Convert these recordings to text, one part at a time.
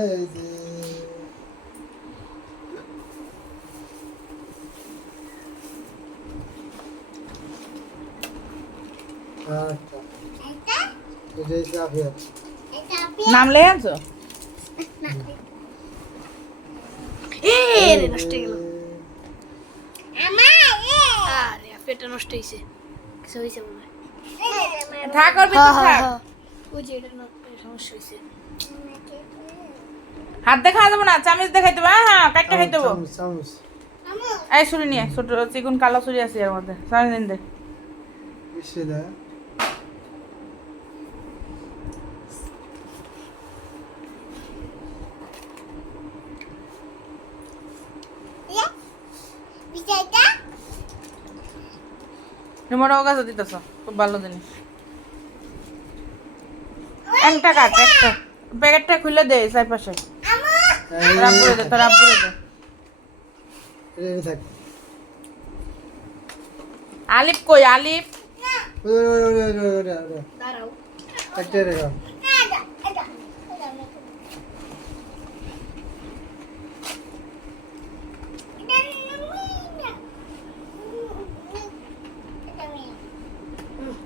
এই যে আচ্ছা এটাই কাফিয়া নাম লেগে আনছো? নষ্ট হয়ে গেল। পেটটা নষ্ট হয়েছে কিছু হয়েছে মনে হয়। থাক ওর থাক। ওই যে এটা সমস্যা হয়েছে হাত দেখা যাব না চামিচ দেখাই দেবো হ্যাঁ হ্যাঁ কাটটা খাই দেবো এই ছুরি নিয়ে ছোট চিকুন কালো ছুরি আছে এর মধ্যে চামিচ দিন দে। রিমোট কাছে দিতেছ খুব ভালো জিনিস। একটা কাট একটা। প্যাকেটটা খুলে দে চারপাশে। রাব্বুরে দে তোর রাব্বুরে দে। আলিফ কই আলিফ?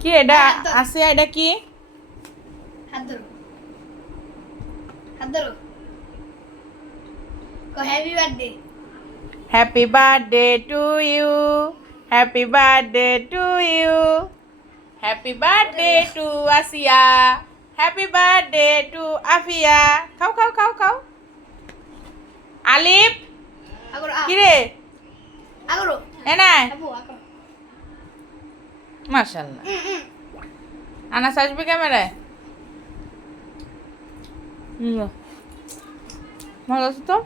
কি এটা আছে এটা কি? হাত ধরো। হাত ধরো happy birthday happy birthday to you happy birthday to you happy birthday to Asiya happy birthday to Afiya খাও খাও খাও খাও আলিফ আগরো আ কি রে আগরো এ নাই আবু আগরো মাশাল্লাহ হুম হুম আনাস আসবে ক্যামেরায়। ভালো আছে তো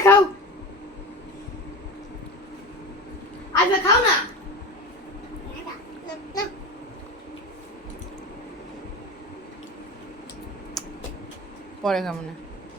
খাও আসবে খাও না পরে কেমন